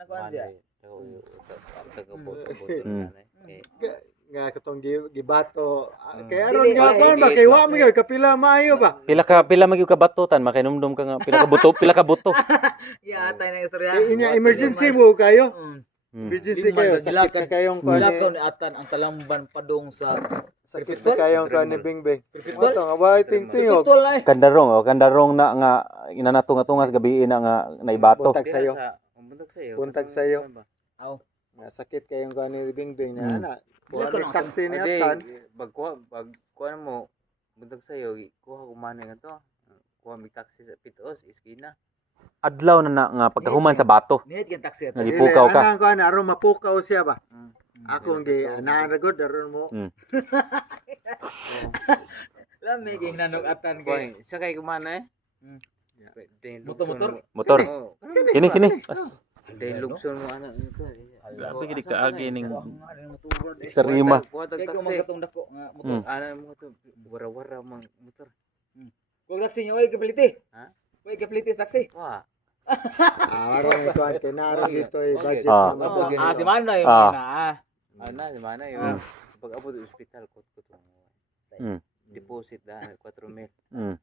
Nakuan siya. Taga-boto na. Nga katong gibato. Kaya Dili, aron nga kon ba kay wa mi kapila maayo ba? Pila magyud ka batutan makinumdum ka nga pila ka buto. Ya, atay na istorya. Inya emergency mo kayo. Mm. Emergency kayo. Sakit na kayong kon Gilakaw ni Atan ang talamban padung sa sakit na kayong kon ni Bingbing. Pirpitol? Moto nga wa tingtingog. Pirpitol na eh. Kandarong na nga inanatungas gabi na nga naibato. Buntag sayo. Buntag sayo. Buntag sayo. Aw. Nga sakit kayong kon ni Bingbing na ana. Kuha Gilakaw ni na taxi ni Ade, Atan. pagkuha mo, buntag sayo, kuha kumana nga to. Kuha may taxi sa Pitos, iskina. Adlaw na nga pagkahuman sa bato. Nihit kang taxi ato. Nagi- Ipukaw ka. Anang kon aron mapukaw siya ba? Mm. Ako gi anaragod aron mo. Lami kay nanog Atan Kuha, kay. sakay kumana eh. Motor-motor? Motor. Oo. Kini. As. Dahil lugson mo anak nito. Grabe gid kaagi ning Motor. sarima. Kuha tag Kay kung taxi. magkatong dako nga motor. Ana mo to, wara-wara mang motor. Kung taxi niyo ay kapiliti. Ha? Way kapiliti taxi. Kuha. Aron ni kon kay naron dito ay budget Ah. na Ah, mo. si Manoy Ah. na. Ana, di mana yun. Pag abot sa ospital, kot mo. Mm. Deposit na 4,000. Mm.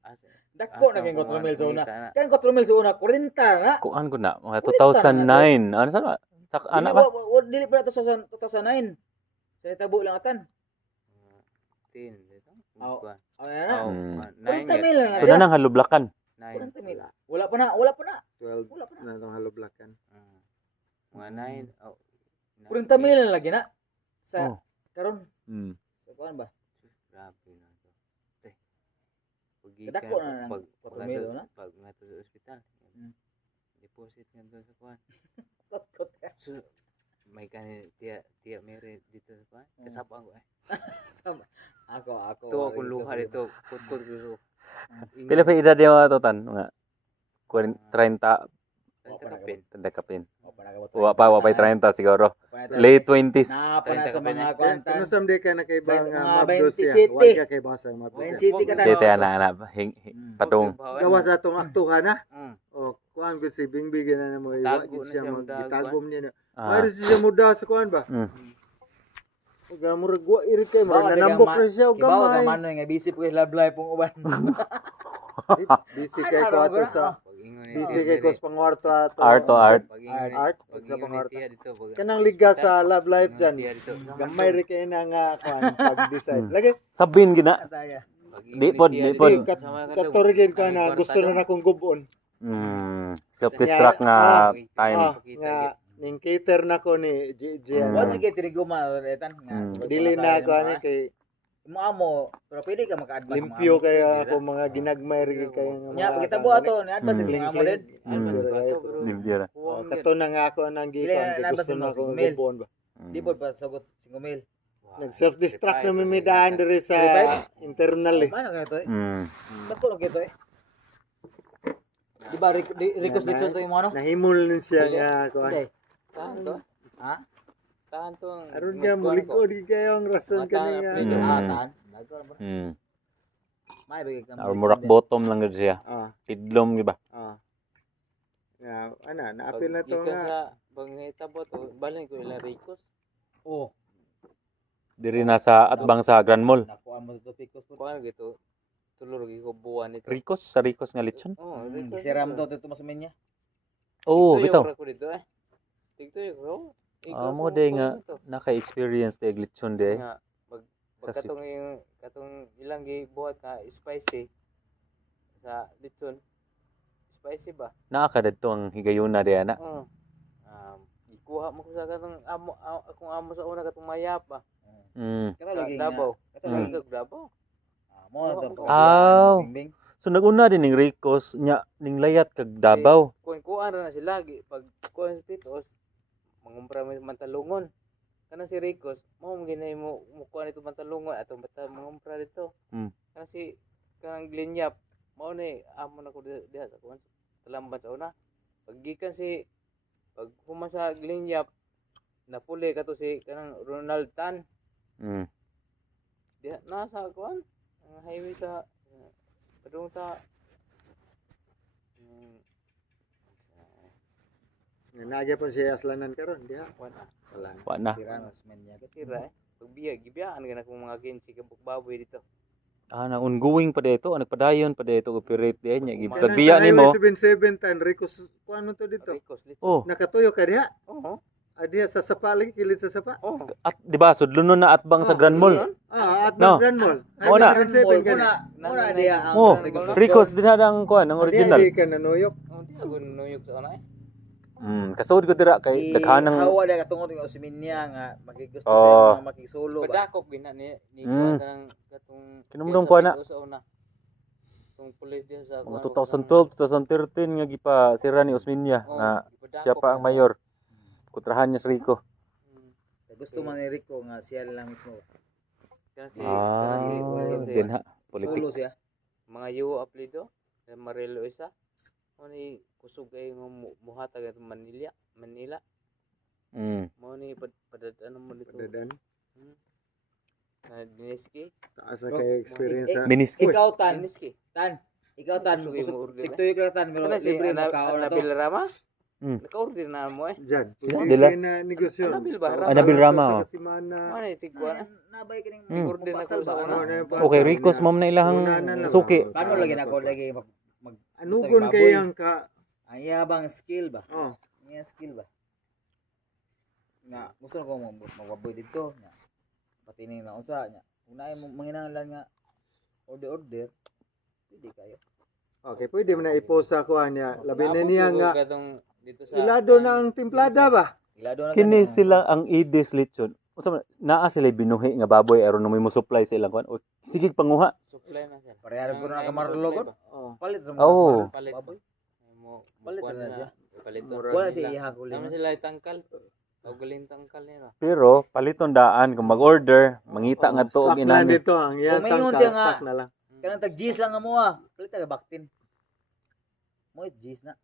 Dako na kay 4,000 sa una. Kan 4,000 sa una 40 na. Kuan ko na mga 2009. Ano sa anak ba? Dili pa to sa 2009. Sa tabo lang Atan. 10 dito. Aw. Kuha. Ay na. Mm. 40,000 na So siya. nang halublakan. 40,000. Wala pa na. 12 Wala pa na. na tong halublakan. Mga 9. 40,000 na lagi na. Sa Oh. karon Mm. sa kuan ba? Grabe na to. Te. Kadako na ng 4,000 na. Pag nga to sa ospital. Mm. Deposit nga doon sa kuhan. Kot-kot ka. So, may kanin, tia Mary dito sa kuhan. Kasapaan ko eh. Ako. Ito akong luha dito. Kot-kot ko. Pila pa edad yung mga tutan? Mga 30 Kapin. kapin. Wa Wa pa 30 siguro. Late 20s. Napa na sa 30 mga Kuno kuantan. samde ka na kay bang Mga mabdos siya. 27. Wa ka kay basa mabdos. 27 ka ta. Sete ana padung. Gawas atong aktuhan na. Mm. O kuan ko si Bingbing na mo Tago iwa na siya siya, magitagom niya na. Ah. Mayroon siya muda sa kuan ba? Mm. Ug murag wa irit kay Bawa murag kay nanambok ma- rin siya og Kibawa ka gamay. Manoy nga busy po kay love life pong uban. Busy kay ko ato sa busy kay ko sa pangwarto ato. Art to art. Art Pag sa pangwarto. dito. Kanang liga sa love life dyan. Dito. Gamay rin kayo na nga kuan pag-decide. Lagi, Sabin gina. Ataya. Di pod. katorigin ka na gusto na akong gubon. Self-destruct nga time. Nga ning cater na ko ni Gigi. Mm. Wa sige tiriguma etan nga. Dili na ako ani kay mo amo, pero pwede ka maka-advance. limpyo kaya ako mga ginagmay rin kayo nga Nya pagkita mo ato, ni advance Mm. ni amo din. Limpyo na. Kato na nga ako nang Dili gikan na kay gusto nabas na mo, akong email. gubon ba. Di pod pa sagot 5,000. Nag self-destruct na mimidahan diri sa internal eh. Paano kaya to? Mm. Bato lang kito eh. Di ba request dito to yung ano? Nahimol din siya nga kuan. Hindi. Tahan to. Ha? Tahan to. Aron nga mulikod kayo ang rason kani nga. Mm. Tan. Dago ba? Mm. May bigay ka. Or murak bottom lang gud siya. Ah, Tidlom gi ba? ah. Nga ana naapil na to nga. Sa bangita po to, balin ko ilang Ricos. Oh, Diri na sa atbang sa Grand Mall. nakuha mo to picos po. Kuha gitu. Tulur ko buwan nito. Ricos sa Ricos nga lechon. Oh, Ricos. Siram to to masumin niya. Oh, bitaw. Ko dito eh. Tigto yung Mo day nga naka-experience de lechon de. nga pagkatong yung katong ilang gibuhat ka spicy sa lechon. Spicy ba? Naa ka didto ang higayuna de ana. Ikuha mo ko sa katong amo akong amo sa una katong mayap ba. Mm. Kato lagi Dabaw. Kato lagi. Dabaw. Mo to. Aw. Bingbing. So naguna din ning Ricos nya ning layat kag Davao. Kuan ra na sila pag kuan pitos mangumpra mo mantalungon. Kana si Ricos, mo ginay mo kuan ito mantalungon ato basta mangumpra dito. Kana si kanang Glinyap, mao ni amo na ko diha sa kuan talamban sa una. Paggikan si pag huma sa Glinyap napuli kato si kanang Ronald Tan. Diha nasa kuan ang highway sa padung sa Nagya pa siya aslanan karon diha. Wala. Wala. Wa na. Sira na usman niya. Tira eh. Pagbiya, gibiyaan ka na kung mga agency ka baboy dito. Na ongoing pa dito, nagpadayon pa dito operate diha nya Kanang gipagbiya nimo. 77 tan Ricos kuan to dito. Ricos dito. Oh, Nakatuyo ka diha. Oo. Diha sa sapa lagi kilid sa sapa. Oo. at di ba sudlunon na atbang sa Grand Mall. At No. Grand Mall. Mo na. 77 ka na. Muna diya ang Oh, Ricos din na ang kuan, ang original. Di ka nanuyok. Oh, di ako nuyok sa una eh. Kasud ko dira kay daghanang hawa na katungod ng usmin niya nga magigusto Oh. siya nga makisolo ba. Padakop gina ni Mm. katong Kinumdum diya ko sa na. Pito sa una. Tong pulis diya sa mga 2012, 2013 nga gipa sira ni Osminia nga siya pa ang mayor. Kutrahan niya si Rico. Gusto man ni Rico nga siya lang mismo. Kasi Din ha, Solo politik. siya. mga yu apelido, Marelo isa. Mo ni kusog kay ng muhatag at Manila. Mo ni padadaan mo dito. Padadan. Na Diniski. Taas na kay experience sa. Miniski. Ikaw tan, Diniski. ikaw tan, Gusto kayo mo-order, eh. tiktoy ka tan pero Kana si libre makaon na to. Anabil Rama? Mm. Naka-order na mo eh. Diyan. Dila. Na negosyo. Anabil ba? Anabil Rama, oh. Sa Simana. Ano yung tigwa na? Nabay kining Order na pasal ko sa ba una. ano? Okay, Ricos mom na ilahang suki. Paano lagi na ko lagi mag Anugon kayang ka. ang yabang skill ba? Oh. Ang skill ba? Nga gusto ko magbaboy dito nga. Pati ning na unsa nya. Kung naay mo manginahanglan nga order pwede kayo. Okay, pwede mo na i-post sa kuha niya. Labi na niya nga. Dito sa Ilado na ang timplada ba? Ilado na Kini ganun. sila ang Edis lechon. Unsa man naa sila binuhi nga baboy aron na may mo supply sa ilang kuan. O sige panguha. supply na siya. Pareha ko na kamarulog. Oh. Palit ra Oh. Palit. baboy. Mo Palit kuwan na siya. Palit. Wala si iha ko Naman sila tangkal. Galing tangkal nila. Pero paliton daan kung mag-order, mangita nga to og Stock lang inani. dito. Ang yan Kung mayroon tangka, siya nga- stock na lang. Kanang tag G's lang mo ah. Palit ta baktin. Mo G's na.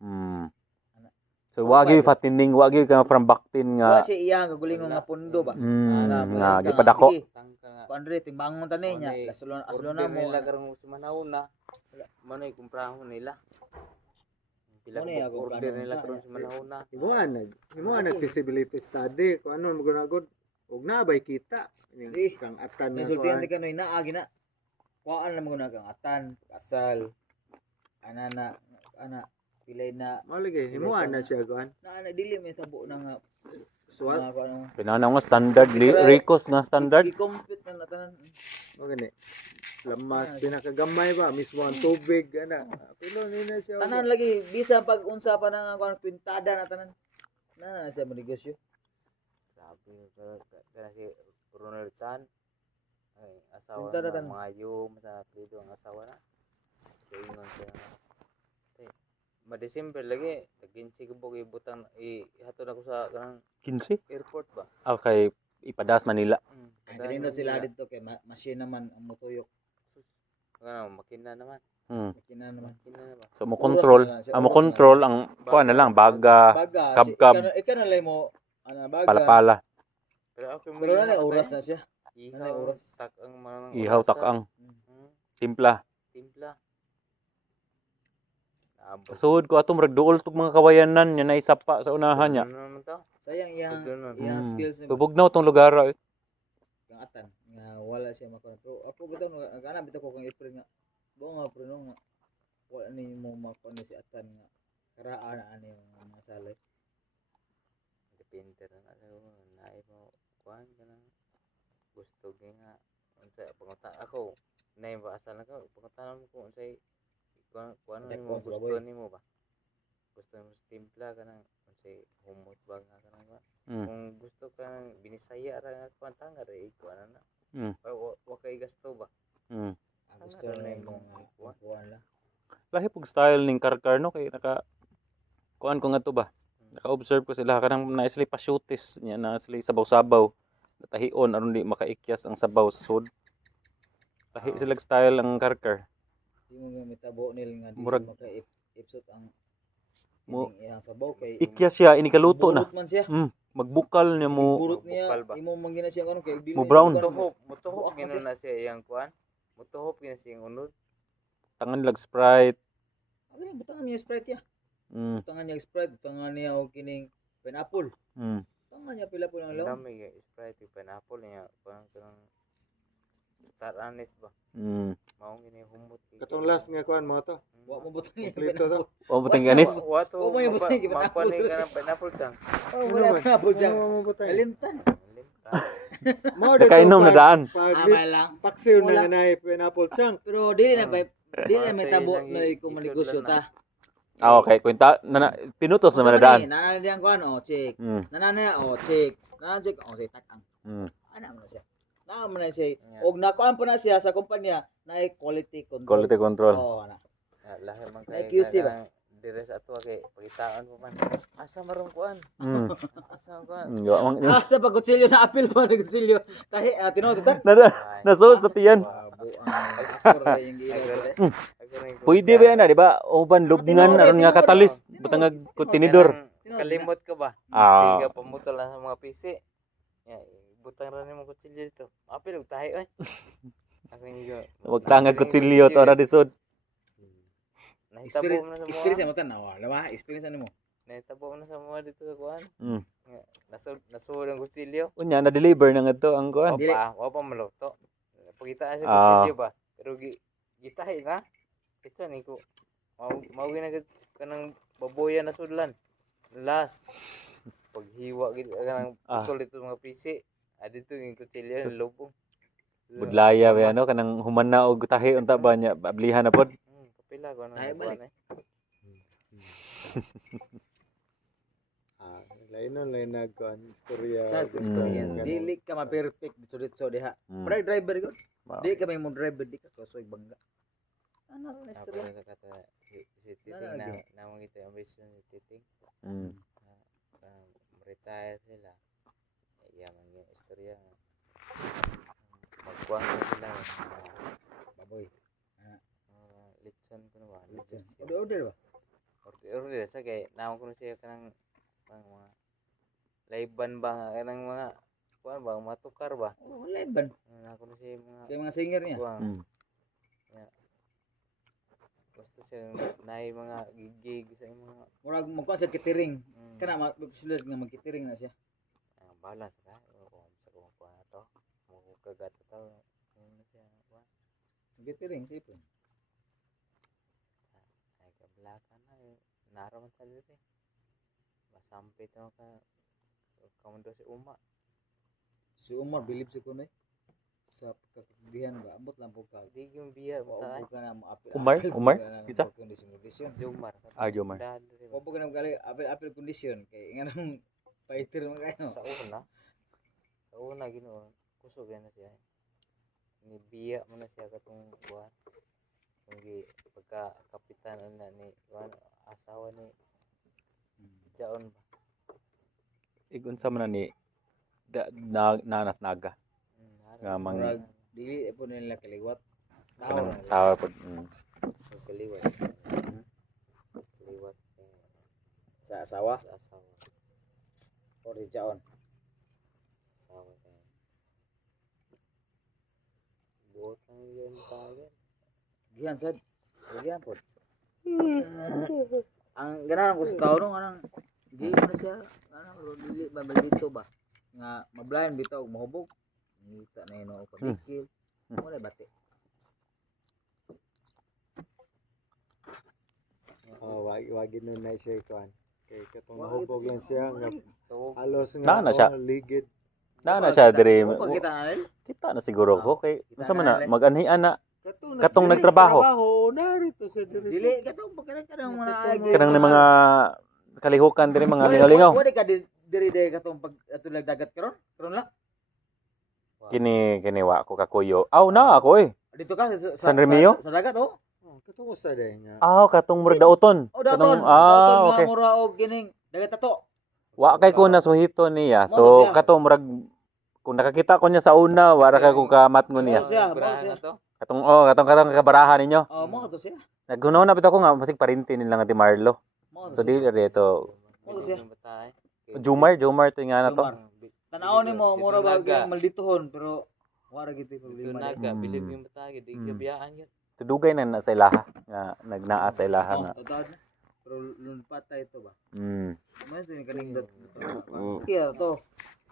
So wagi fatining, wagi ka from Baktin Wala nga si iha nga gulingon nga pundo ba. nga gipadako. Tangkal nga. Andre timbangon tani niya. Asulo na mo. Nila karong sa manahuna. Mano yung kumprahon nila. Pila Ano yung ko order kumprahon nila nila? karong sa manahuna. Imo feasibility study kung ano mo gunagod. Og nabay kita. Eh, Kang atan na Nasultihan kuan. di kanoy na agi na. Kuan na mga kang atan, kasal. Ana pilay na Mao lagi imo na siya kuan. na dili may tabo na nga Suwat mga kuan mo. Pinana nga standard Ricos nga standard. I-compute na natanan. mo gani. Lamas pinakagamay ba mismo ang tubig ana. Pilo ni na siya. Tanan lagi bisa pag unsa pa na nga kuan pintada na tanan. Na siya mo negosyo. Grabe. Kaya si Ronald Chan. Ay, asawa Punta na ng tan. mga yum sa apelido ang asawa na. Kaya ingon siya na. Ma-December lagi. Nag-insi ko po ibutang. Ihatod ako sa kanang 15. airport ba? Okay, ipadas Manila. Ay kanino sila dito kay machine naman ang motuyok. Ano, makina naman. Makina naman. Makina naman. So mo control, mo control ang kuan na lang baga, Baga, kab-kab. ikaw na lang mo ana baga. pala-pala, Pero ako Pero na oras na siya. Ihaw, oras. tak ang mga ihaw takang, Hmm, simpla. timpla. Naabot. Kasud ko atong ragduol tug mga kawayanan nya na isapa sa unahan niya. Ano naman to? Sayang iyang Tudlonon. iyang skills ni Tubog na tong lugar eh. kang atan nga wala siya makuha. Pero ako bitaw nagana bitaw ko kang April nga. Buo nga pero nga wala ni mo makuha ni si atan nga karaan na ani yung mga salay. Depende na naay mo kuan kana. Gusto gyud nga unsa pangutan ako. Nay ba asal na ko pangutan mo ko unsay kuan Type mo ko, gusto baboy. nimo ba? Gusto mo sa timpla kanang unsay humot ba nga kanang kuan. Mm. Kung gusto kang binisaya ra nga kuan tanga re ikuan na. Mm. Wa kay gasto ba? Mm. Ang gusto na yung kuha lang. Lahi pug style ning karkar no kay naka kuan ko nga to ba. Naka-observe ko sila kanang na sila pa-shootis nya na sila sabaw-sabaw. Natahion aron di makaikyas ang sabaw sa sud. Lahi sila style ang karkar. Di mo nga mitabo nil nga di Murag- maka ipsot ang Mo- iyang sabaw kay Ikyas siya inikaluto na. burot man siya. Magbukal niya mo Burot niya, bukal ba? imo man gina siya karon kay dili Mo brown. niya Mutuhop Buwak gino kasi. na siya iyang kuan. Mutuhop gina siya iyang unod. tangan lag Sprite. Ano butangan niya Sprite ya. Mm. Butangan niya Sprite, butangan niya og kining pineapple. Tama niya pila po ng Ang law. dami kay Sprite, pineapple niya, parang kanang star anise ba? Mao gini humot. Katong last nga kuan mo to. Wa mo butang niya Kompleto to. O butang ganis. Wato, Huwag mo yung butang, makuha ni ka ng pineapple chang. Oh, wala pineapple dyan. Ano mo butang? Kalimtan. Mao dito Nakainom na pag- daan. Pag Tama lang. paksiw na Wala. nga na pineapple chunk. Pero dili na dili na may Matay tabo lang na ikaw isod manegosyo lang ta. Okay, kwenta pinutos naman na daan. Nananadiyan ko ano, check. Mm. Nananaya, check. Nananadiyan ko, check, takang. Mm. Ano mo na siya? Ano mo na siya? Og nakuan po na siya sa kumpanya na quality control. Quality control. Oo, na. Lahi man Ay, kay QC ba? dire sa ato kay pagitaan mo man. Asa marong kuan? Mm. Asa kuan? Asa pa kutsilyo na apil pa na kutsilyo. Tahi, tinuod ta. Nasuot sa tiyan. Abo ang score yung gilaw. Pwede ba yan na, di ba? Uban lubngan aron nga katalis. Butang nga tinidor. Kalimot ka ba? Ah. Tiga pamutol lang sa mga PC. Ya, butang ra nimo kutsilyo dito. Apil og tahi oy. Ako niyo. Wag tangag kutsilyo to na disod. Nahitabo mo na sa Experience mga. mo tan na, wala experience ano mo. Nahitabo mo na sa mga dito sa kuan. Mm. Nasud ang kutsilyo. Unya na deliver na nga to ang kuan. Wa pa maluto. Pagita sa Ah. kutsilyo ba? Pero gitahi na. Kitsa ni ko. Mauwi na kanang baboya na sudlan. Last. Paghiwa gid kanang putol dito mga PC. Adito yung kutsilyo ng lubong. Budlaya ba ano kanang human na og tahi unta ba nya ablihan na pod. Kapila ko ano Ay, balik. Lain na kuan istorya. Charles experience. Dili ka ma-perfect dito diha. Pero driver ko. Dili ka may mo driver di ka kasoy bangga. Ano na Ako istorya? na kata si Titing na namang ito ang vision ni Titing. Retire sila. Yaman yung istorya. Magkuang na sila. Baboy. Litson ko na ba? Order ba? Order sa kay naman ko na siya kanang mga laiban ba kanang mga kuan ba mga tukar ba? Oh, leban. Ako na siya mga Kay mga singer niya. kuang. Basta siya naay mga gig sa mga Murag magkuha sa catering. Kana magsulat nga mag-catering na siya. balance ka o sa kuha na to. Mo kagat to. Ano siya kuan? Catering sipon. Ay kablakan na naraman sa dito. Masampit na ka kamundo si Uma. Si Omar believe si kunay sa pagkakigihan ba abot lang po ka. Di yung biya mo Wa ta. ka na mo apil. Umar? Kita? Condition. Jomar. Jomar. Wa po ka na gali apil condition kay nganong fighter man kayo. Sa una. Sa una Ginoo. Kusog yan na siya. Ni biya mo na siya katong buwan. Kung pagka kapitan na ni kuan asawa ni Jaon ba. Igun sa man ni nanas naga. Nga mang Murag dili po nila kaliwat. kanang tawa pod. Kaliwat. Kaliwat Sa asawa sa asawa. or di jaon. Asawa kay. Buot lang yun tayo. Gihan sad. Gihan pod. Ang ganahan ko sa tao nung anang di ano siya anang dili ba dito ba nga mablayan bitaw mahubog. Ngita na yun ako pagkikil. Wala bate. Wagi nun na siya kuan. Kay katong nahubog lang siya nga Tuwog. halos Na nga siya. ligid. Na siya dire. Pagkita na nila. Kita na siguro ko kay Kita unsa man na na nila. mag-anhian na Katong Dili nagtrabaho. narito sa diri. Dili katong pagkadang mga agi. kanang ni mga kalihukan dire mga lingaw-lingaw. Wala ka diri katong pag atulag dagat karon. Karon la. Kini wa ko kakuyo. Aw na ako eh. Dito ka San Remio? Sa dagat oh. Katong usa day nga. Aw katong murag daoton. Oh daton. Kanang- Daton nga okay. mura og kining dagat ato. Wa kay ko nasuhito niya. Mo So siya. katong murag kung nakakita ko niya sa una, wala ka ko kamatngon niya. Mo siya, mo Barahan siya. na to. Katong kabarahan ninyo. Oh, mo to siya. Naghunaw na bitaw ko nga masig parinti nila nga ti Marlo. Mo So to di siya. dito. Mo to siya. Jumar to nga na to. Jomar. Tanaw ni mo mura ba Naga. gyud maldituhon pero wala gid Dito problema. naga, Mm. bilib yung batagi, di Mm. kabiyaan yun. Tudugay na sa ilaha nga nagnaa sa ilaha nga. Oh, totoo. Pero lun patay to ba? Mm. Man sa kanindot. Oo. Iya to.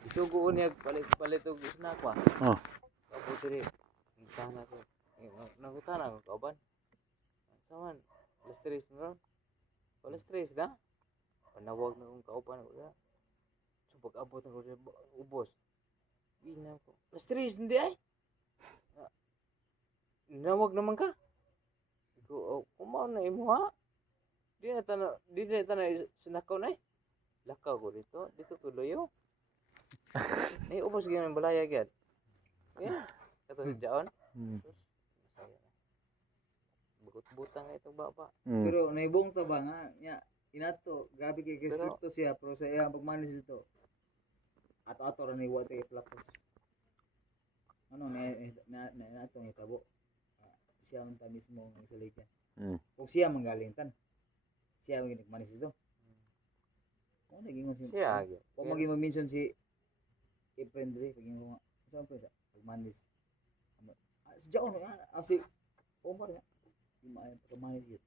Isugo niya palit og snack pa. Oh. Ako diri. Tana ko. Nagutana ko kauban. Saman. Alas 3 na. Alas 3 na. Panawag na kong kauban ko. So pag-abot ako sa ubos. Ina ko. Alas 3 hindi ay. Nawag naman ka. Ko kumaw na imo ha. Di na tanay sinakaw na eh. Lakaw ko dito ko loyo. Ubos gyud ang balaya gyud. Yeah. Kato si Jaon. Mm. Bugot-butang itong baba. Mm. Pero naibong ta ba nga nya inato gabi kay stricto siya pero sa iya pagmanis dito. Ato-ato ra ni wa tay plakos. Ano na atong itabo. Siya man ta mismo ang salita. Mm. Kung siya manggaling tan. Siya ang nagmanis dito. Ano naging Siya gyud. kung maging mention si Efren dre paging ko nga. Saan pa sa pagmanis. Si Jaon si Omar nga. Di maayo pagmanis yun.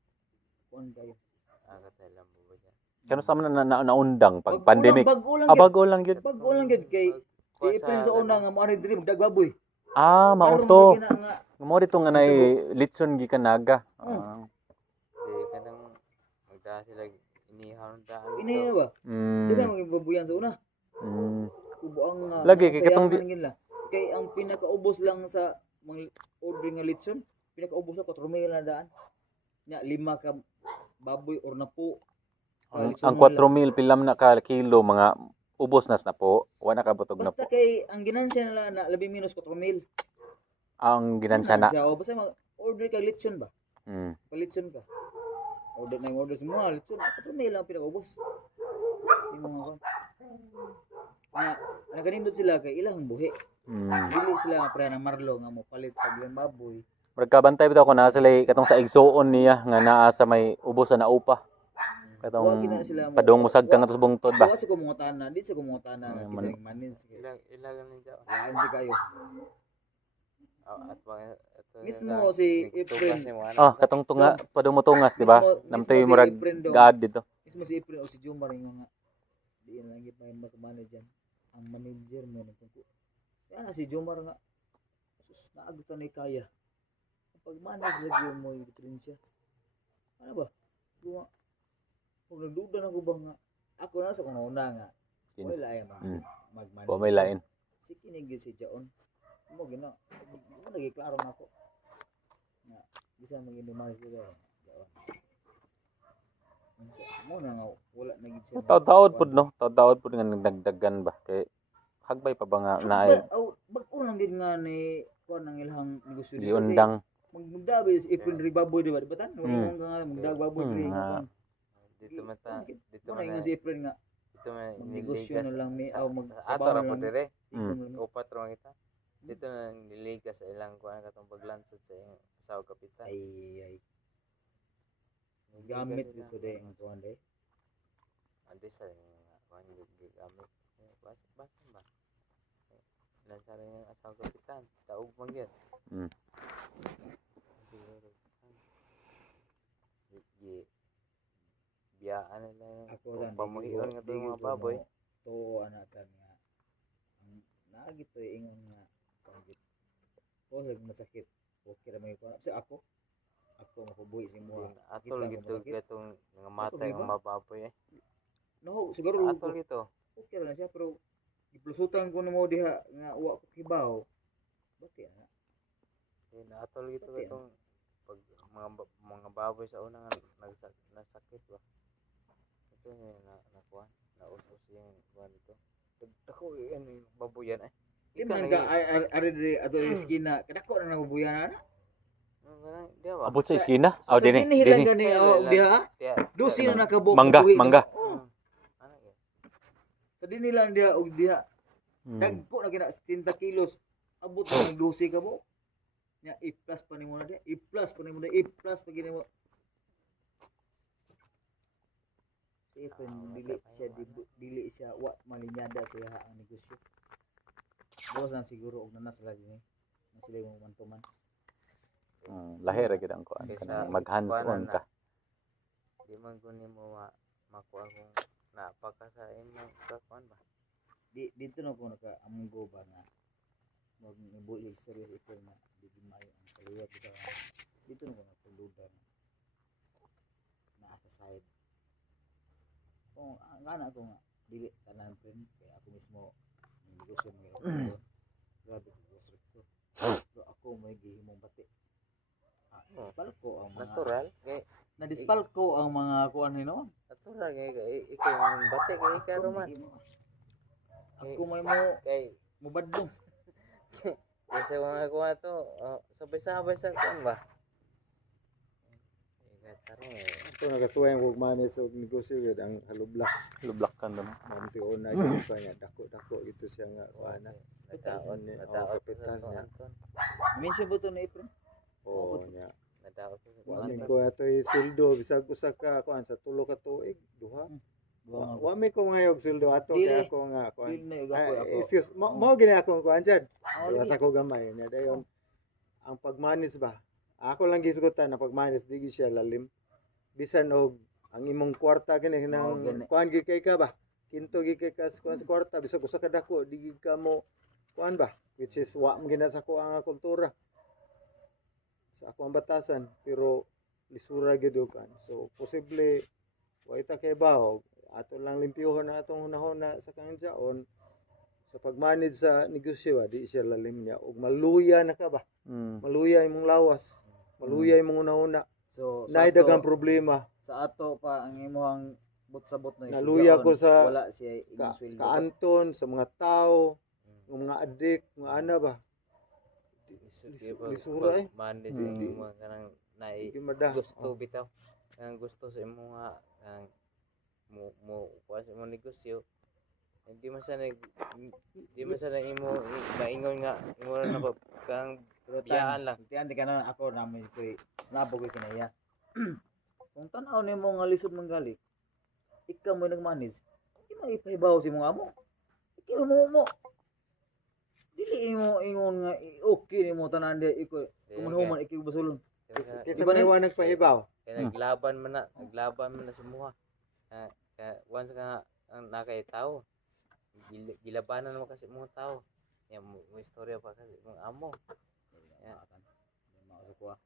Kuan kayo. Aga tayo lang mo ba dyan? Kano sa man naundang pag pandemic? Bago lang Bago lang gyud. Bago lang gid kay si Efren sa una nga mo ari diri magdagbaboy. Mao Aron to. magina nga Mo dito nga nay litson gi kanaga. Di ka nang magdaan sila inihaw ng daan ini dito. ba? Di ka Mm. maging babuyan sa una. Mm. Kubuang Lagi, kay katong sayangan nila. Kay ang pinakaubos lang sa mga order nga litson, pinakaubos na 4,000 na daan. Nya 5 ka baboy or napo. Ang 4,000 pilam na ka kilo mga ubos nas na po. Wa na kabutog na Basta po. kay ang ginansya nila na labi minus 4,000. Ang ginansya na. Basta order ka litson ba? Mm. Palitson ka. Order na yung order sa mga litson. 4,000 lang ang pinakaubos. Hindi mo nga kon. Nga, ganindot sila kay ilang buhi. Mm. Dili sila pre ng marlo nga mo palit pag lang baboy. Magkabantay bitaw ko na sila katong sa igsoon niya nga naa sa may ubos na naupa. Wa Katong gina sila mo. padung musag kang sa bungtod ba. Wa sa kumungutana, di sa kumungutana nga Man- kisang manin. Ilagan ni Jaon. Yan si kayo. At mga ito Mismo si Efren. Katong tunga padung mo tungas, di ba? Mismo Namtoy si murag Efren daw. gaad dito. Mismo si Efren o si Jumar yung nga. Di yan lang gid pa mag-manage yan. Ang manager mo nagtungko. Kaya si Jumar nga. Sus, naagutan ni kaya. Pag manage lagi mo yung diferensya. Ano ba? Kung nagduda na ko ba nga, ako na sa kung una nga, wala yan mag-manage. O may lain. Si kinigil si Jaon. Mo gina. Mo nagiklaro na ako. Nga, bisa mag-manage ko Jaon. Mo na nga, wala na gid siya. Taod-taod pud no. Taod-taod pud nga nagdagdagan ba kay hagbay pa ba nga naay Bag-o lang din nga ni kuan ang ilahang negosyo. giundang. Magdabi si April Ribaboy di ba? Di ba tan? Wala nga magdagbaboy diri nga. dito mata dito Mo na man nga si April nga. dito man Magnegosyo na lang may ato magtrabaho ra po lang. dire. Mm. Upat ra kita. Dito na niligas sa ilang kuan katong paglansod sa iyong asawa kapitan. Ay. Gamit dito de ang kuan de. Ande sa kuan gamit. Bas ba? Lansa rin yung asawa kapitan. Taog man gyud. Mm. Biyaan nila Ako yung lang pamuhion nga itong mga baboy. To anatan nga. Naagit to ingon nga pagit. O masakit. Okay ra may kuan. Sa ako mapabuhi si mo. Atol gito gatong nga matay ang mga baboy eh. No, siguro Atol gito. okay ra na siya pero iplusutan ko nimo diha nga wa ko kibaw. Bati ana. Atol gito Okay. gatong pag mga baboy sa una nga nasakit ba. Ito na kuan. Nausos yung kuan dito. Dako yan yung baboyan eh. Di man ka ari diri ato sa eskina kadako na nabubuyan na. Di ba? Abot sa iskina. Aw So, dinhi. dinihilan Dinhi. gani diha. Dosi na nakabuk. Mangga, buhi. mangga. Ano yan? Sa dinilan diha og diha. Mm. Dagko na kina 70 kilos. Abot na ng 12 ka mo. Nya i-plus pa nimo na diha. I-plus pa nimo na i-plus pa gini mo. Dili siya wa malinyada siya ang negosyo. Bawas na siguro og nanas lagi ni. Sila mo mantuman. Lahi ra gid ang kuan Kaysa kanang mag hands on kuanan ka. di man kunin mo makuha kung napaka sa imo kakuan ba. Dito na ko naka-amunggo ba nga magbuhi istorya sa ikaw na di mayo ang kaliwat ito. Dito na ko napuludan na asa side. Kung ang anak ko nga dili tanan friend kaya ako mismo negosyo mga grabe ko ko. Pero ako may gihimong bati. Dispal ko ang mga Natural kay na-dispal ko ang mga kuan nino. natural kay ikaw ang bate kay ikaw man. Ako may mo Kay mubadlong. sa mga kuha to, sabay-sabay sa kuan ba. Tarong Ito nakasuway ang manage og negosyo gid ang halublak. Lublakkan naman. Mamtion na gyud kanya dako-dako ito siya nga kuana. nadaot ni- nadaot kapital sa niya. Anton. Minsan buto na April. Oo nya. Nadaot sa Wa ko ato sweldo bisag usa ka kuan sa tulo ka tuig, duha. Wa mi ko ngayog sweldo ato Dili. kay ako nga kuan. Dili na ako. Excuse, mo gini akong kuan jud. Ako Wala sa ko gamay nya dayon. Ang pagmanis ba? Ako lang gisgutan na pagmanis di siya lalim. Bisan og ang imong kwarta kini Oo, gani. nang kuan gi kay ka ba? Kinto gi kay ka sa kuan sa kwarta bisag usa ka dako di gid ka mo kuan ba? Which is wa mo gina sa ko ang kultura. Sa ako ang batasan pero lisura gid og kan. So posible wa ita kay bahog ato lang limpyuhon na atong hunahuna sa kangjaon sa pagmanage sa negosyo di siya lalim niya og maluya na ka ba? Maluya imong lawas. Maluya imong una-una. So Naay dagang problema. sa ato pa ang imong but-sabot na Naluya ko sa wala siya imong sweldo. Kaanton sa mga tao, ng mga adik, mga ana ba? Lisura eh. manage Mm. yung mga kanang nai Di mada. gusto bitaw. Kanang gusto sa imo nga kanang mo kuha sa imo negosyo. Hindi man sa imo maingon nga imo na ba kang biyaan lang. Tiyan di ka na ako namin ko'y nabog ko'y kinaya. Kung tanaw ni mo nga lisod man gali, ikaw mo nag-manage, di mo ipahibaw si mong amo. Ikaw mo. Dili mo ingon nga okay ni mo tanan di ikaw. Kumuhuman ikaw basulon. Kaysa Di ba may wa nagpahibaw. Kaya naglaban man na sa muha. Kaya once ka ang nakay tao, gilabanan mo kasi mga tao. Yan mo istorya pa kasi mga amo.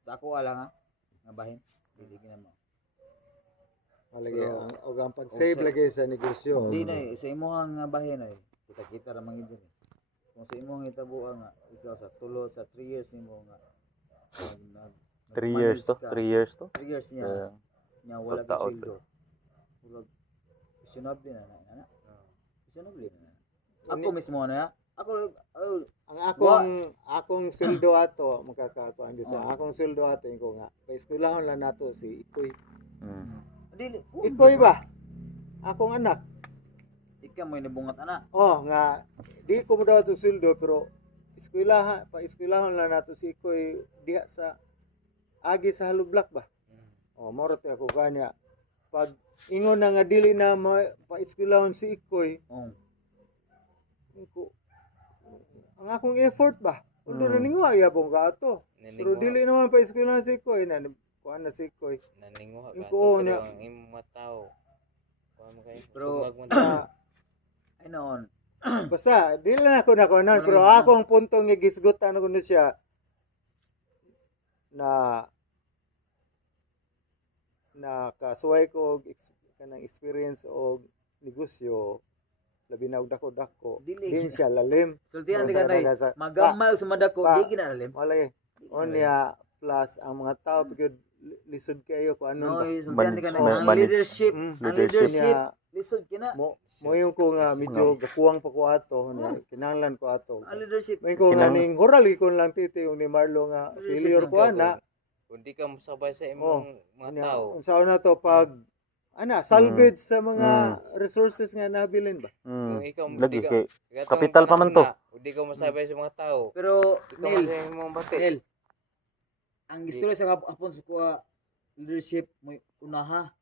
Sa ako lang ha, nga bahin. Dili na mo. Malagi Pero- ang og ang pag-save lagi sa negosyo. Di na sa imong nga bahin ay kita ra mangid din. Kung sa imong itabuan nga ikaw sa tulo sa 3 years nimo nga 3 years to, 3 years to. 3 years niya Yeah. niya wala ka Pagtaon. sweldo. Wala questionable na. Questionable na. Ini- Ako mismo na. Ako Ang akong sweldo ato makakakuan gyud sa akong sweldo ato ko nga. Kay eskwelahon lang nato si Ikoy. dili Ikoy ba? Akong anak. ikaw mo nibungat ana. Oh, nga di ko mo daw ito sweldo pero eskwelahon lang nato si Ikoy diha sa agi sa Halublak ba. Oh, mao ra ako kanya. Pag ingon na nga dili na pa-eskwelahon si Ikoy, Oh. ko ang akong effort ba. Undo na ninguha yapon ka ato. Pero dili naman pa-eskwelahon si Ikoy na kuan na si Ikoy. naninguha Yung ka kuo pero niya. ang imong mga tao. Kuha mo kayo. Pero- Sumag mo na. Ah, Ay noon. basta dili na ako nakuanan pero akong punto nga gisgutan ko na siya na kasuway ko og kanang experience og negosyo labi na og dako-dako Dili din gina- siya lalim Sultihan di Sa- kanay. sa- Magamay sa madako pa- di kinalalim. walay onya plus ang mga tao bigod lisod kayo kung No, ano ba sultihan di kanay. Oh, Ang manage. leadership, Mm, ang leadership. leadership Nya, lisod kina. mo yung ko nga medyo gakuwang pa ko ato nya kinahanglan ko ato Ang leadership. may ko nga Kinang- ning hural ko lang titi yung ni Marlo nga failure ko ana Kung di ka musabay sa imong mga nya tao. unsa na to pag salvage sa mga resources nga nabilin ba Kung ikaw Lagi di ka- kay katong kapital pa man to. panahon na, Hindi ka masabay sa mga tao. Pero Ikaw Neil, sa imong bati. Neil, ang istorya sa hapon sa kuha leadership mo unaha.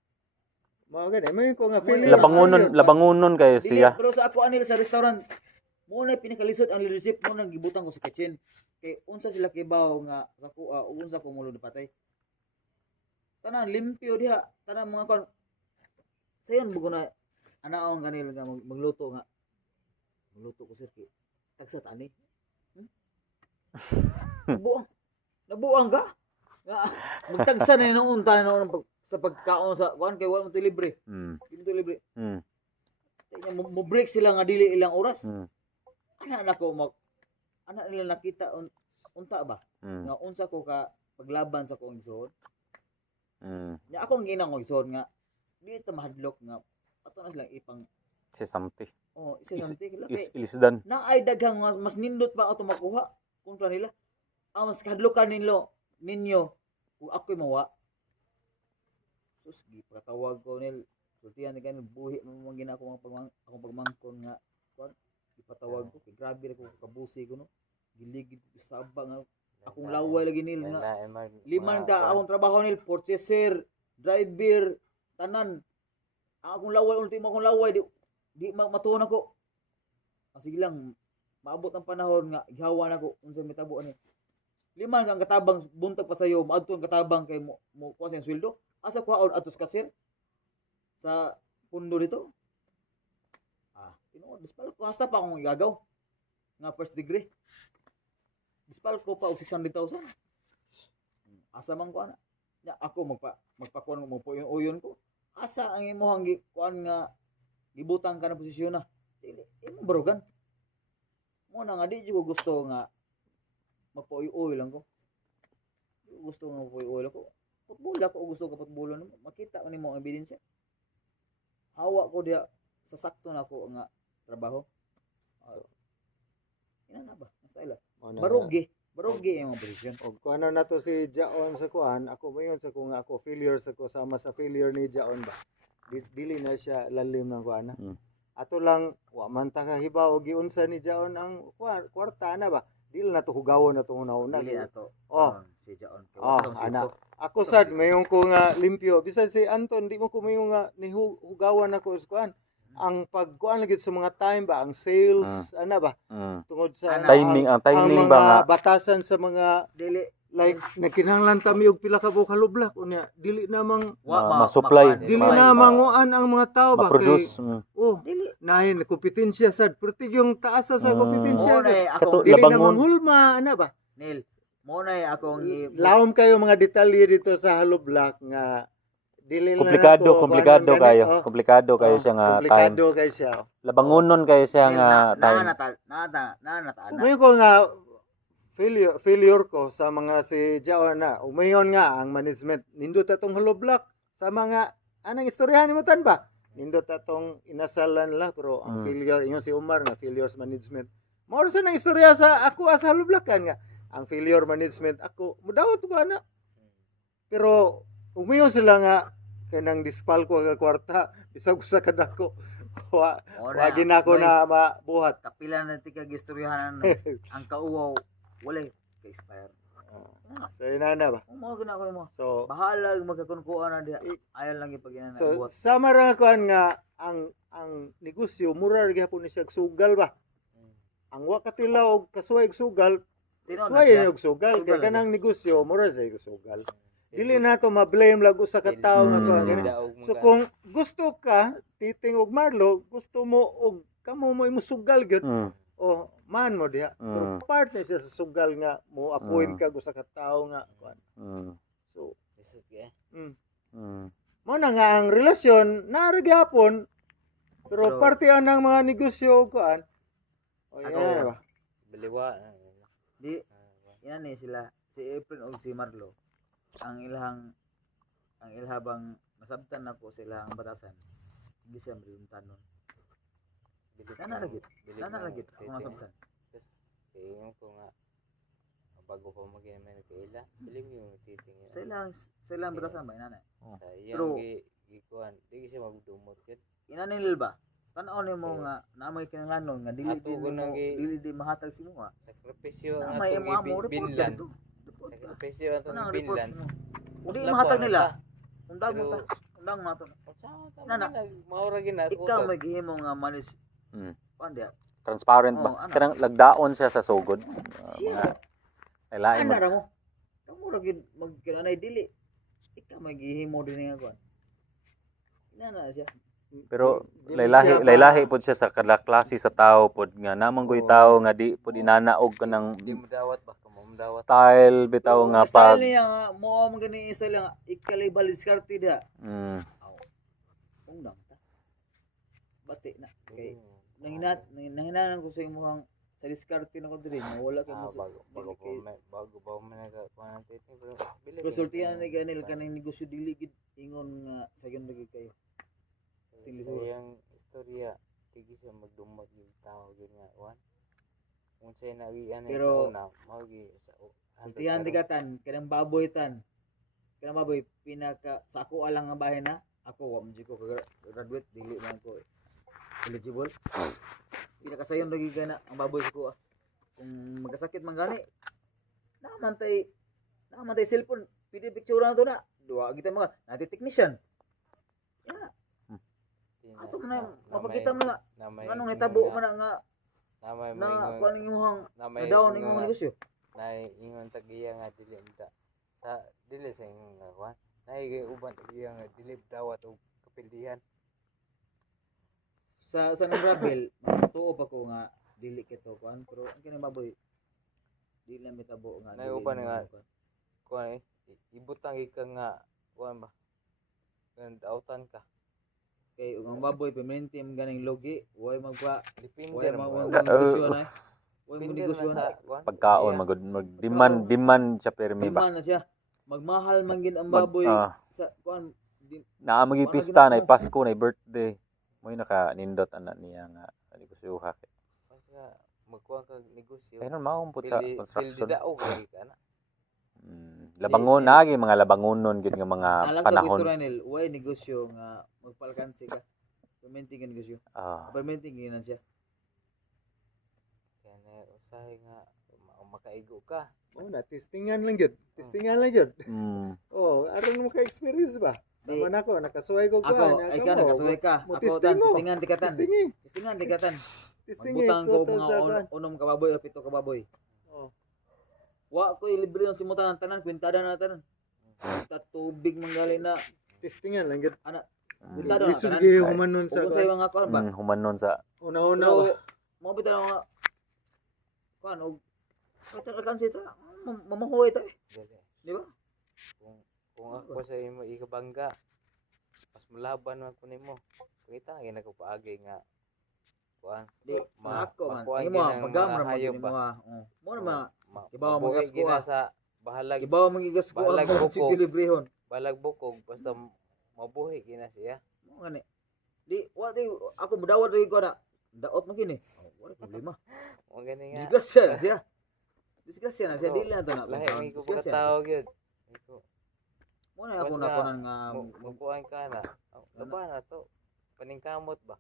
mao gani may ko nga Mo- failure Labangunon kayo Dili, siya. pero sa ako anil sa restaurant, mo na pinakalisod ang leadership mo nang gibutan ko sa kitchen. Kay unsa sila kibaw nga sa kuha ug unsa ko mulo patay. tanan limpyo diha, tanan mga kon. Sayon bugo na anaon kanila nga magluto nga. Magluto ko sir kay tagsa tani. Nabuang. Nabuang ka? Nga, magtagsa na noon tayo noon sa pagkaon sa kuan kay wala mo to libre. Hindi to libre. Kaya mo break sila nga dili ilang oras. Ana nila nakita unta ba? Nga unsa ko ka paglaban sa kong igsoon. Nya ako ang ginang igsoon nga dili ta mahadlok nga ato na silang ipang Si Samti. oh isa samti Ilisdan. na ay daghang mas nindot pa ato makuha kontra nila. Ang mas kahadlokan ninyo kung ako'y mawa. Sus, gipatawag ko nil. Sultihan ni ganun, buhi mo mga ginako akong pagmangkon nga. Kuan, ipatawag ko. Kay grabe rin ko kabusi ko no. Giligid ko sa abang nga. Akong laway lagi nil nga. Liman ka akong trabaho nil. Purchaser, driver, tanan. Ang akong laway, ultimo akong laway. Di matuon ako. Sige lang, maabot ang panahon nga. Ihawan ako. Unsa mitabo ni. Liman kang katabang buntag pa sayo, maadto ang katabang kay mo kuha sa sweldo. Asa kuhaon atos kasir sa pundo dito. Tinuod dispal ko hasta pa akong igagaw nga first degree. Dispal ko pa og 600,000. Asa man ko ana. Ya ako magpakuan mo po yung uyon ko. Asa ang imong kuan nga gibutang ka na posisyon na. Imo barugan. Mo na nga di ko gusto nga magpa-uy-uy lang ko. Gusto nga magpa-uy-uy ko. Putbol ako gusto ka putbol mo. Makita ko nimo ang ebidensya. Hawa ko diha sa sakto na ako nga trabaho. Ina na ba? Style. Barugi ang posisyon. Og kung ano na to si Jaon sa kuan, ako mayon sa kung ako failure sa ko sama sa failure ni Jaon ba. Dili na siya lalim ng kuan. Ato lang wa man ta kahibaw og giunsa ni Jaon ang kwarta na ba. Dili na to hugawon na to una-una. Dili ato. Si Jaon. Ana. Ako sad mayong ko nga limpyo. Bisan si Anton di mo ko mayong nga ni hugawan ako sa kuan. Ang pagkuan lagi sa mga time ba, ang sales, ana ba? Tungod sa Timing, ang timing mga ba nga? batasan sa mga Dili like nagkinahanglan ta mi og pila ka buok halublak unya dili namang Ma-supply. dili na manguan ang mga tao ba kay Ma-produce. dili. nahin kompetensya sad perti yung taas sa kompetensya. Mo na Kato- akong Dili na Labangon. manghulma ana ba? Nil. Mo na akong Lawom kayo mga detalye dito sa halublak nga dili na Komplikado kayo. Komplikado kayo siya nga time. komplikado kayo siya. Labangonon kayo siya nga time. na Umayon ko nga failure ko sa mga si Jaon na. Umayon nga ang management nindot atong halublak sa mga anang istoryahan nimo tan ba? Nindot atong inasalan la pero ang failure ingon si Umar nga failure sa management. Mao sa nang istorya sa ako as halublakan nga ang failure management ako mudawat ko ana. Pero umayon sila nga kanang dispal ko nga kwarta bisag sa kadako. Wa ginako na mabuhat. kapila na ti kag istoryahan ang kauwaw wala ka-expire. So inana ba? Mo gina ko mo. So Bahala magkakunkuan na diha. Ayaw lang ipagina na So buhat. sama ra kuan nga ang negosyo mura ra gyapon ni siya og sugal ba. Ang wa katilaw og kasuway og sugal, Tinuod na suway siya. ni og sugal Sugal kay lagi. kanang negosyo mura sa og sugal. Dili nato ma-blame lag usa ka tawo nga kuan gani. So kung gusto ka titing og marlo, gusto mo og kamo mo imo sugal gyud. O man mo diha. Pero part na siya sa sugal nga mo appoint ka usa ka tawo nga kuan. So mo na nga ang relasyon naara gyapon pero So, parte anang mga negosyo kuan. O Ako, yan ba? Baliwa. Di yan ni sila si Efren ug si Marlo. Ang ilhabang nasabtan nako sa ilahang batasan. Hindi siya tanon. Nana lagi. Ako nasabtan. Kaya ko nga bago pa mag-email kay Ila, bilim yung titingin. Sa ilang batasan ba inana? Sa Pero- iyang gikuan, di kasi magdumot ket. Inanil ba? Tanaw nimo nga namoy kinahanglan nga dili Ato din ko mo nagi- dili di mahatag si mo. Sakripisyo Na ang may atong mo report binlan. dito. Sakripisyo ang atong Tanang binlan. report mo. Udi Mas mahatag lapo, nila. ano Undang mo Pero- ta. Undang mo to. Nana, maura gina Ikaw may gihimo nga manis. Pandi. Transparent ba? ano? Kanang lagdaon siya sa sugod. Siya. Lain Ana mo. ra mo. Kamo ra gid magkinanay dili. ikaw maghihimo din nga kuan. Inana siya. Pero Dili laylahi siya laylahi pod siya sa kada klase sa tao pod nga namang goy Oo. tao nga di pod inanaog ka ng Di mo dawat ba? Kamo mo dawat. style bitaw Oo, nga style pag niya nga mo ang gani style nga ikalibal diskarte da. mm, Undang ta. Bati na kay nanghinaan ko sa imong sa diskarte na ko diri wala kay mo Bago ba man nagkuan natin pero bili. konsultihan ni ganil kanang negosyo dili gid ingon nga sayon lagi kayo. Sayang istorya tigi siya magdumot yung tao gyud nga kuan. Kung siya nagian Pero- sa una, mao gi sa Konsultihan digatan kanang baboy tan. Kanang baboy pinaka sa ako alang nga bahay na ako wa man jud ko graduate dili man ko eligible. Pinakasayon lagi kana ang baboy ko. Kung magkasakit man gani naman tay cellphone pwede picture na to na duwa kita mga nati technician ya ato man na mapakita mo nga anong hitabo man nga na may na kuan ning imong na na may daw ning imong negosyo na ingon tagiya nga dili da sa dili sa ingon nga kuan na uban tagiya nga dili dawat og kapildihan. sa nang gravel matuo pa ko nga dili kito kuan pero ang kini baboy dili na mitabo nga Nay, uban nga. Kuan ibutang ika nga kuan ba kan dautan ka kay ang baboy permanente ang ganing logi way magpa depende way ra mo mo negosyo na way mo depende negosyo na na sa kuan pagkaon iya. mag demand siya permi ba Demand na siya magmahal man gid ang Mag- baboy ah. sa kuan naa magi Wala pista na ginagawa. Pasko na birthday mo naka nindot ana niya nga negosyoha kay Basta magkuan ka negosyo ayun maong pud sa pili construction daog lagi ka na labangon nagi mga labangonon gid nga mga alam ko panahon istorya nil way negosyo nga magpalkansi ka permanente nga negosyo ah permanente ginan siya kaya na usahay nga makaigo ka Oh, na testingan lang gyud. Testingan lang gyud. Oh, aron mo ka-experience ba? Sama na ko, nakasuway ko ka. ako ay ka nakasuway ka Mo ako tan testing mo. testingan tikatan Testingi. testingan tikatan Testingi magbutang ko ko mga sa kan. unom ka baboy o pito ka baboy Oh. wa ko libre ang simutan ng tanan kwintada na tanan ta tubig manggali na Testingan lang gyud. kwintada na Lisod tanan gyud humanon sa ug sa mga kuan ba humanon sa una-una ba. pero mo bitaw nga kuan og katalkan ta mamahuay ta dili di ba kung ako sa imo ikabangga mas mulaban man ko nimo kita nga nagpaagi nga kuan di ako man makuha imo ginang pagam mga ra hayop mo ba mo na ma Ibaw mabuhi mga gina gasko, sa bahalag ibaw magigas ko Balag ang buko. librehon balag bukog basta mabuhi gina siya mo gani di wa di ako mudawat ri ko na daot mo kini wala problema mo gani nga disgrasya na siya disgrasya na siya Oo. dili na to na lahi may ko disgrasya na siya. pagkatao gyud iko mo na ako Basta, na kunan nga magkuhan ka na laba na to paningkamot ba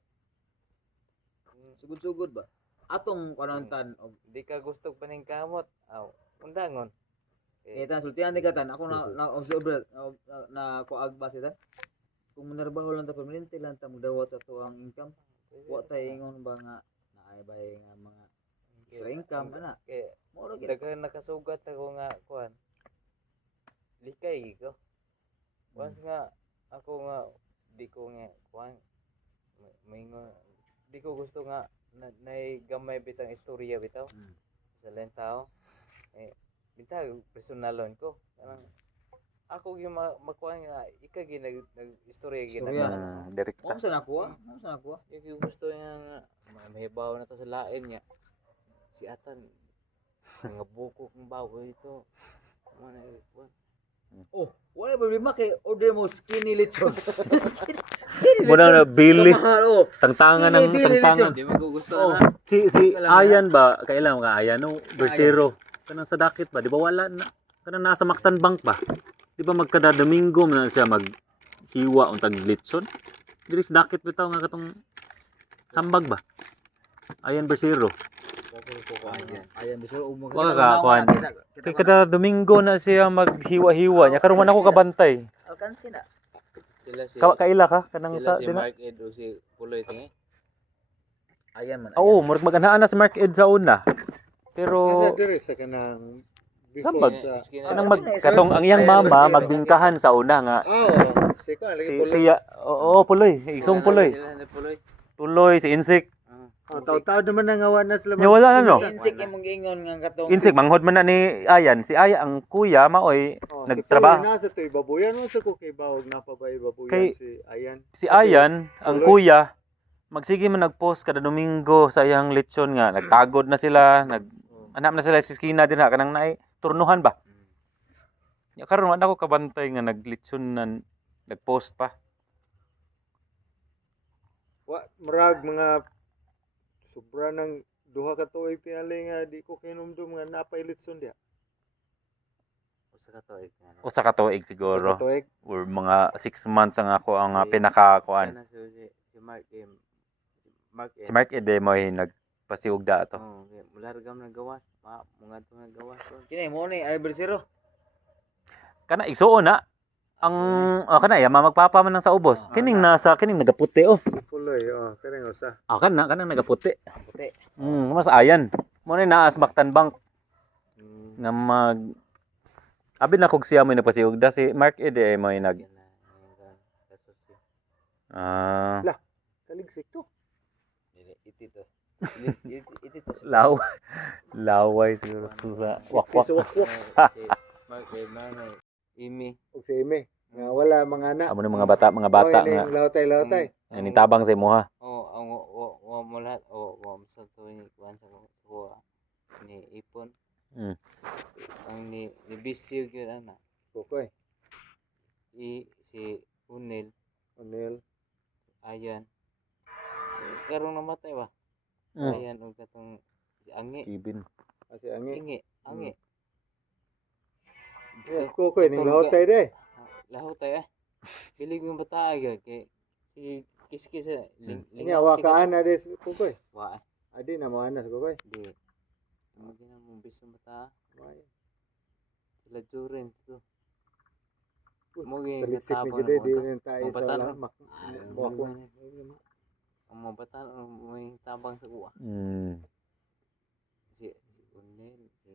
sugod-sugod ba atong kanantan og di ka gusto paningkamot aw undangon eta sultihan ni katan ako na observe na kuag ba siya kung manarbaho lang ta permanente lang ta mudawat sa tuang income wa tay ingon ba nga naay bay nga mga extra income ana kay mo ra gid daghan nakasugat ako nga kuan likay ko once nga ako nga di ko nga kuan maingon di ko gusto nga nay gamay bitang istorya bitaw sa lain tao bitag personalon ko kanang ako gyud makuan nga ika gyud nag istorya gyud Istorya. direkta mo sa nakuha mo sa nakuha yung gusto niya nga mahibaw na to sa lain niya si atan nga buko kong baboy ito mo na kuan oh wala problema kay order mo skinny lechon skinny Muna na Billy kamahal oh tangtangan ng Billy tangtangan di man ko gusto Oh. na si Ayan ba kailan nga Ayan no Bersero kanang sa dakit ba di ba wala na kanang nasa Mactan Bank ba di ba magkada Domingo man na siya maghiwa untag litson diri sa dakit bitaw nga katong sambag ba Ayan Bersero ayan biso mo Wala ka, kuhan. kay kada Domingo na siya maghiwa-hiwa nya karon man ako kabantay alkansi na sila si kaila ka kanang sila sa si Mark Ed o si Puloy tingi ayan man oo murag mag-anhaan na si Mark Ed sa una pero Kasi diri sa kanang before Sambag. sa Kanang katong ang iyang mama magbingkahan sa una nga si ko lagi si puloy. Tia, oo, puloy, isong puloy. Puloy. Tuloy si Insik. Taw-taw naman nang awan na sila. Nya wala na no. Insik imong giingon nga katong Insik manghod man na ni Ayan. Si Aya ang kuya maoy Si nagtrabaho. Puloy nasa to ibabuyan mo sa ko kay bawog na pa ba ibabuyan Kay- si Ayan. Si Ayan ang Tuloy. kuya magsige man nagpost kada Domingo sa iyang lechon nga nagtagod na sila, hanap na sila sa skina din ha kanang naay turnuhan ba. Ya karon wala ko kabantay nga naglechon nan nagpost pa. Wa murag mga sobra ng duha ka tuig pinali nga di ko kinumdum nga napay litson dia. Usa ka tuig nga. Usa ka tuig siguro Sa tuig. or mga 6 months ang ako ang pinaka kuan. Kana si Mark M. Si Mark Ede mo nagpasiugda ato. Oh, mula gam nagawas. Mga to nagawas. kini mo ni Albert Zero. Kana igsuon na ang kana ya magpapa man lang sa ubos. Kining nagaputi oh. Si Puloy kanang usa. Kanang nagaputi. Puti. Mas Ayan. Mo ni naas Mactan Bank nga abi na kog siya mo nagpasiugda si Mark Ede mo nag Kaligsik to. Iti to. Iti to. laway siguro sa wakwak. Si wakwak Mark M. Imi. og si Eme nga wala mga anak. Amo ni mga bata nga Lautay. ni tabang sa imo ha. Oh, ang mo lahat mo sa to ni kuan sa ko ni ipon. Ang ni bisyo gyud ana. Kokoy. Si Unil, Onel. Ayan. Karong namatay ba? Mm. Ayan og katong si Angi. Kibin. Si Angi. Angi. Yes, Kokoy ning lautay de. Laho tayo Bilig yung bata gyud kay si Kiskis Nya wa ka ana des Kokoy. Wa Adi na mo ana sa Kokoy. di. Mo gina mo bisong bata. Sila jurin to. Mo gina Kaligsik ni tabang gid di rin tayo sa Mabatan. lamak. Wako. Ang mga bata mo yung tabang sa kuha. Si Unel si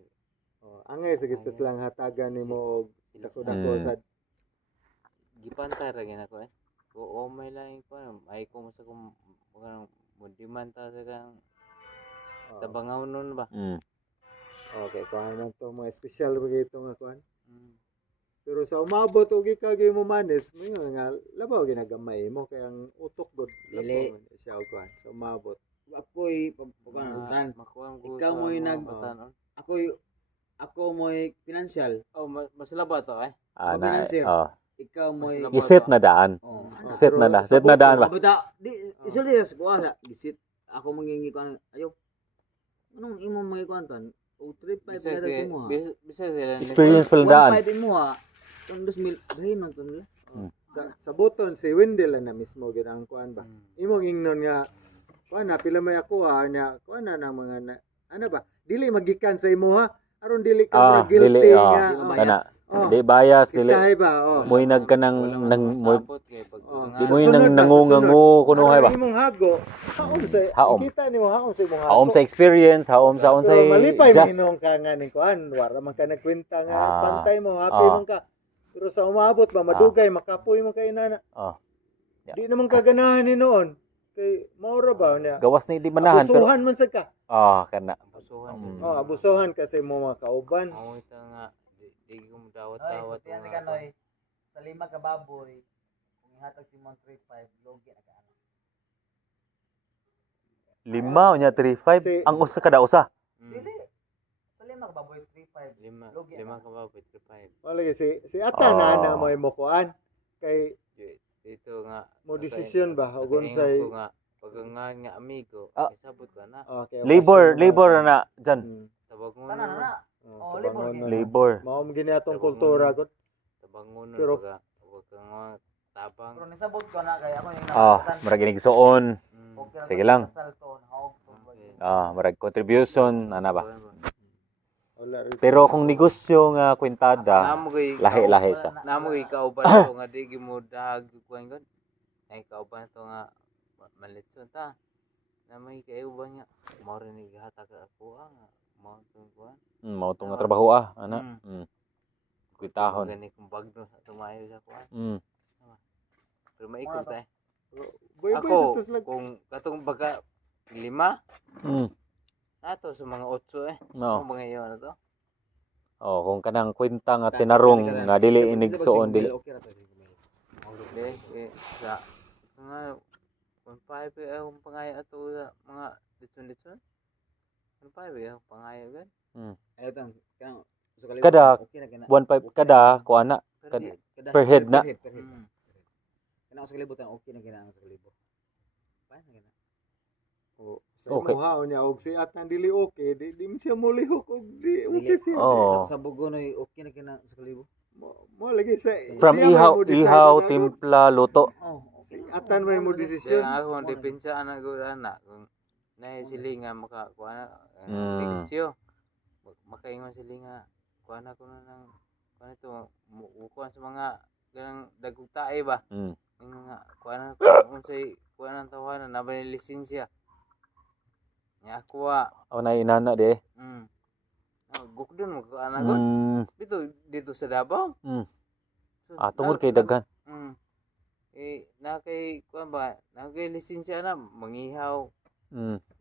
Angay sa gitos lang hatagan nimo og dako-dako sa gipantay ra gina ko Oo, may lang ko ay ko sa kung mo demand ta sa kang tabangaw nun ba. Okay, kuan man to mga special ba gito nga kuan. Pero sa umabot og ikagay mo manes, mo yun nga labaw ginagamay mo kay ang utok god Dili. labaw man siya og kuan. Sa umabot. Ako'y pagkuhan. Ikaw mo'y ako mo'y financial. Oh, masala ba to Financier. Ikaw mo'y Giset na daan. Oh. Set na daan ba? Bata, di isulti sa kuha sa gisit. Ako mangingi ko ayo. Anong imong mga kuantan? O 3.5 na sa mo. Bisa sila Experience pa lang daan. 1.5 mo ha. Kung 2,000 gahin man to nila. Sa buton si Wendell na mismo gid ang kuan ba. Imong ingnon nga kuan na pila may ako nya kuan na ng mga ano ba? Dili magikan sa imo ha. Aron dili ka mura guilty dili, nga. kana. Di bias dili. Kahay ba? Moy nagkanang mo di moy Sunod nang na, nangungangu kunuhay ba? Imong hago. Haom sa Haom. kita nimo haom sa imong hago. Haom sa experience, haom sa Pero unsay malipay just minong ka nga ning kuan, wala man ka nagkwenta nga Ah. pantay mo, happy man ka. Pero sa umabot ba madugay makapoy man kay inana. Yeah. Di naman kaganahan ni noon. Kay maura ba niya? gawas ni di manahan pero Abusuhan man sad ka. kana. Busuhan. Abusuhan kasi mo mga kauban. Ang ito nga di ko dawat Yan si Kanoy. Sa 5 ka baboy, kung ihatag si Mon 3.5, logi na ka. 5 nya 35 Si- ang usa kada usa. Dili. Sa 5 ka baboy 3.5. Logi Lima na. ka ba 5. Wala si ata na Oh. na mo mo kuan. Kay Dito nga mo desisyon ba ug unsay nga pag nga amigo isabot ka na okay. Labor na dyan. tabangon Tanan na. Oh, libor gyud. Labor. Mao mo gini atong kultura gud. tabangon Pero- pag wag ka nga tabang Pero nisabot ko na kay ako yung Murag ginigsuon. Okay Sige lang. Salto, hawak to. Murag contribution ana ba. Wala rin. Pero kung negosyo nga kwentada, namo kay lahi-lahi siya. namo kay kauban to nga di mo dahag kuan gon ay kauban to nga malitson ta na may kaiuban nga mo rin ni hatag ako nga Mo tong kuan. Mao tong nga trabaho ana. Kwitahon. Gani kung bagno sa tumayo sa kuan. Pero maikot tayo. Boy-boy Ako, sa tos lag. kung katong baga 5, nato sa mga 8 No. Ano mga iyo na to? Oh, kung kanang kwenta nga tinarong nga dili inigsoon dili. Okay, sa mga 1.5 akong pangayo ato sa mga litson-litson. 1.5 akong pangayo gan. Ayaw tang kanang sa kaliwa, Kada okay na kana. 1.5 kada kuana per head na. Kana sa kalibo tang okay na kana sa kalibo. Paano na kana? Sa Okay. imo haon niya og si atan dili okay, di man siya molihok og di okay siya. Oh. Sa bugonoy okay na kana sa kalibo. Mo lagi sa From siya may ihaw, mo decide ihaw, na, timpla, luto. Oh, si atan may mo desisyon. Kaya ako ang depensa ana ko ana kung naay silinga maka kuana Mm. negosyo. Makaingon sila nga kuana ko na ng kuana to kuan sa mga ganang dagog tae ba. Nga kuana ko unsay kuana tawanan na ba ni lisensya. Nya ako O na inana de. gukdon mo ka ana ko. Dito sa Davao. So, Tungod kay daghan. na kay kuan ba, na kay lisensya na mangihaw.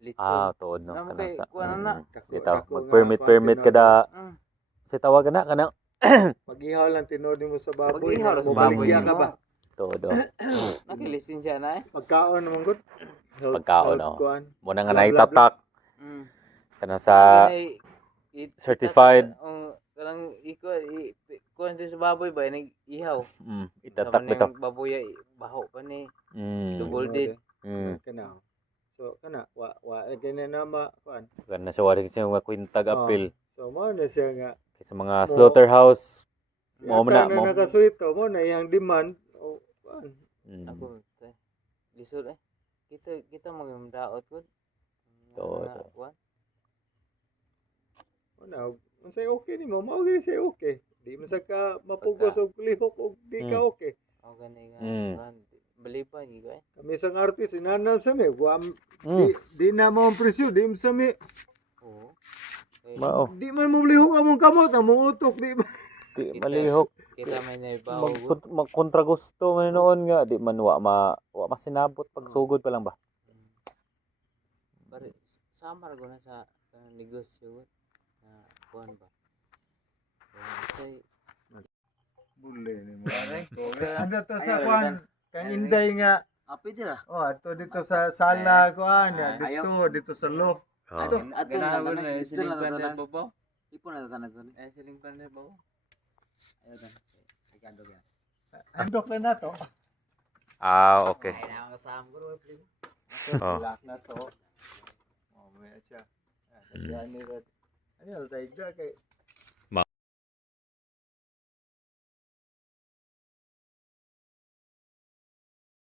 Litson. Tuod no. Naman Kanang kay sa. kuan na. Dito, Dako mag-permit nga, kada sa tawagan na kanang Pag-ihaw lang tinod mo sa baboy. Pag-ihaw lang sa Mabaligya baboy ka mo. ba? tuod. Na kay lisensya na Pagkaon naman gud. Pagkaon, oh. kuan. Mo na nga Blah, blah, naitatak kana sa certified. Kanang kuan din sa baboy ba nag-ihaw. Itatak bitaw. Baboy ay baho pa ni Mm. double dead. Kana. So kana wa kini na ma kuan. Kana sa wari siya mga kwintag apil So mo na siya nga sa mga slaughterhouse. mo Mo na na mo. nakasuito mo na iyang demand o kuan. Ako lisod kita magmdaot ko. Oo. Kuan. Una, unsay okay nimo, mao gyud siya okay. Di man sa ka mapugos og lihok og di ka okay. O gani nga. kuan, bali pa gi ko Kami sang artist inanam sa mi, guam Mm. di na mo ang presyo, di mo sa mi. Oo. Mao. Di man mo lihok among kamot, among utok di ba. Di malihok. Kita may naibaw. Magkontra gusto man noon nga di man wa masinabot pag sugod pa lang ba. Pare samar ko na sa negosyo ko. Kuan ba. Say Bule ni mo. Pare. Ano to sa kuan? Kang inday nga. Api dira. Oh, ato dito sa sala kuan, dito sa loft. Ato ganahan na na siling pan tanan. babaw. Ipon na tanan ko. Ay siling pan babaw. Ayo tan. Ikando yan. Andok na nato. Okay. Ay na kasam ko ro please. Lock na to. Oh, may siya. Yan ni red. Ano tayo kay